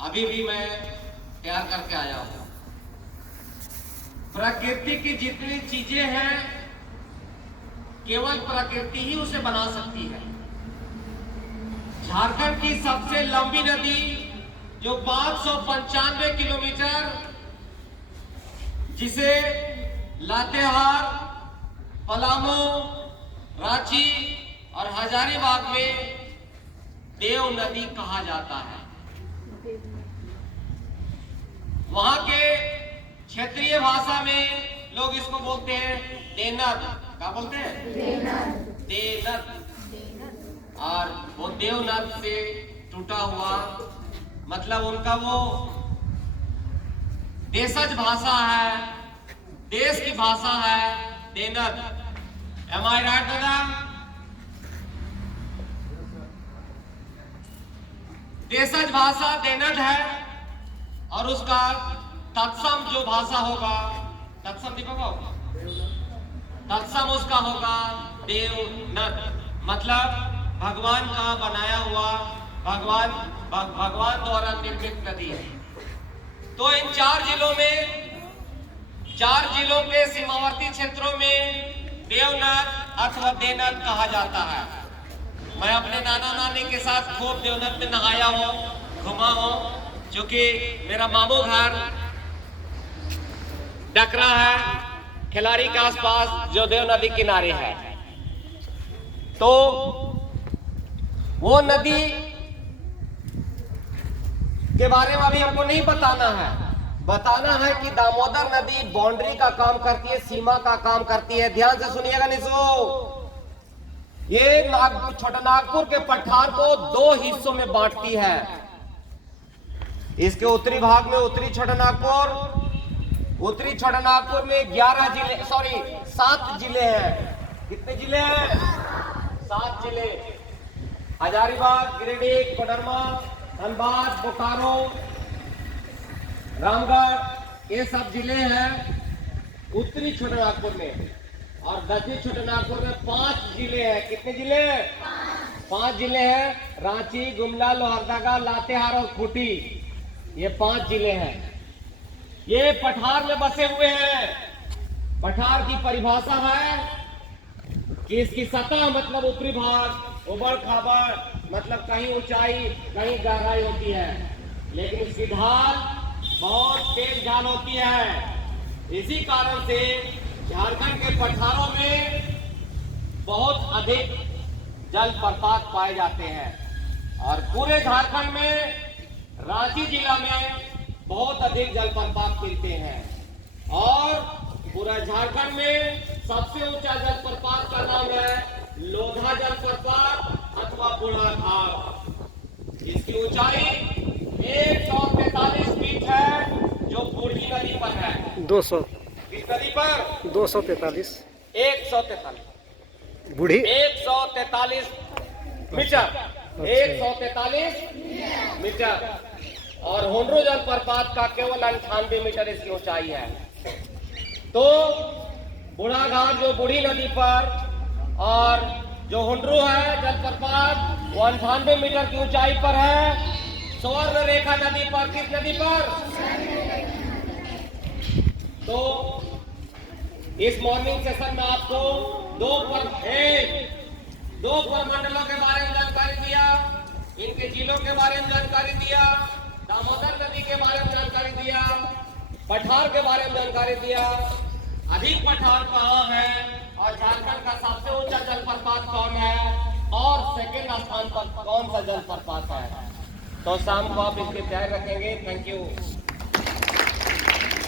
अभी भी मैं तैयार करके आया हूं। प्रकृति की जितनी चीजें हैं केवल प्रकृति ही उसे बना सकती है। झारखंड की सबसे लंबी नदी जो 595 किलोमीटर, जिसे लातेहार, पलामू, रांची और हजारीबाग में देव नदी कहा जाता है। वहां के क्षेत्रीय भाषा में लोग इसको बोलते हैं देनद। क्या बोलते हैं? देनद। और वो देवनद से टूटा हुआ, मतलब उनका वो देशज भाषा है, देश की भाषा है देनद। एम आई राइट दादा? देशज भाषा देनद है और उसका तत्सम जो भाषा होगा, तत्सम दीपक होगा, तत्सम उसका होगा देवनद, मतलब भगवान का बनाया हुआ, भगवान द्वारा निर्मित नदी है। तो इन 4 जिलों के सीमावर्ती क्षेत्रों में देवनद अथवा देनद कहा जाता है। मैं अपने नाना नानी के साथ खूब देवनद में नहाया हूँ, घुमा हूँ, जो कि मेरा मामू घर डकरा है, खिलाड़ी के आसपास, जो देव नदी किनारे है। तो वो नदी के बारे में अभी हमको नहीं बताना है, बताना है कि दामोदर नदी बाउंड्री का काम करती है, सीमा का काम करती है। ध्यान से सुनिएगा निशो, ये छोटा नागपुर के पठार को 2 हिस्सों में बांटती है। इसके उत्तरी भाग में उत्तरी छोटा नागपुर में 11 जिले, 7 जिले हैं। कितने जिले हैं? 7 जिले। हजारीबाग, गिरिडीह, कोडरमा, धनबाद, बोकारो, रामगढ़, ये सब जिले हैं उत्तरी छोटा नागपुर में। और दक्षिणी छोटा नागपुर में 5 जिले हैं। कितने जिले हैं? 5 जिले हैं। रांची, गुमला, लोहरदगा, लातेहार और खूंटी, ये 5 जिले हैं। ये पठार में बसे हुए हैं। पठार की परिभाषा है कि इसकी सतह मतलब ऊपरी भाग, उबड़ खाबड़ मतलब कहीं ऊंचाई कहीं गहराई होती है, लेकिन इसकी ढाल बहुत तेज ढाल होती है। इसी कारण से झारखंड के पठारों में बहुत अधिक जलप्रपात पाए जाते हैं और पूरे झारखंड में रांची जिला में बहुत अधिक जलप्रपात मिलते हैं। और पूरा झारखंड में सबसे ऊंचा जलप्रपात का नाम है लोधा जलप्रपात अथवा बूढ़ाघाट। इसकी ऊंचाई 143 फीट है, जो बूढ़ी नदी पर है। 200 किस नदी पर? 243 143 बूढ़ी 143 मीटर, 143 मीटर। और होंडरो जलप्रपात का केवल 98 मीटर इसकी ऊंचाई है। तो बूढ़ाघाट जो बूढ़ी नदी पर और जो होंडरो है जलप्रपात वो 98 मीटर की ऊंचाई पर है। स्वर्ण रेखा नदी पर, किस नदी पर? तो इस मॉर्निंग सेशन में आपको 2 प्रमंडलों के बारे में जानकारी दिया, इनके जिलों के बारे में जानकारी दिया, दामोदर नदी के बारे में जानकारी दिया, पठार के बारे में जानकारी दिया, अधिक पठार कहाँ है और झारखंड का सबसे ऊंचा जलप्रपात कौन है और सेकेंड स्थान पर कौन सा जलप्रपात है। तो शाम को आप इसकी तैयारी रखेंगे। Thank you.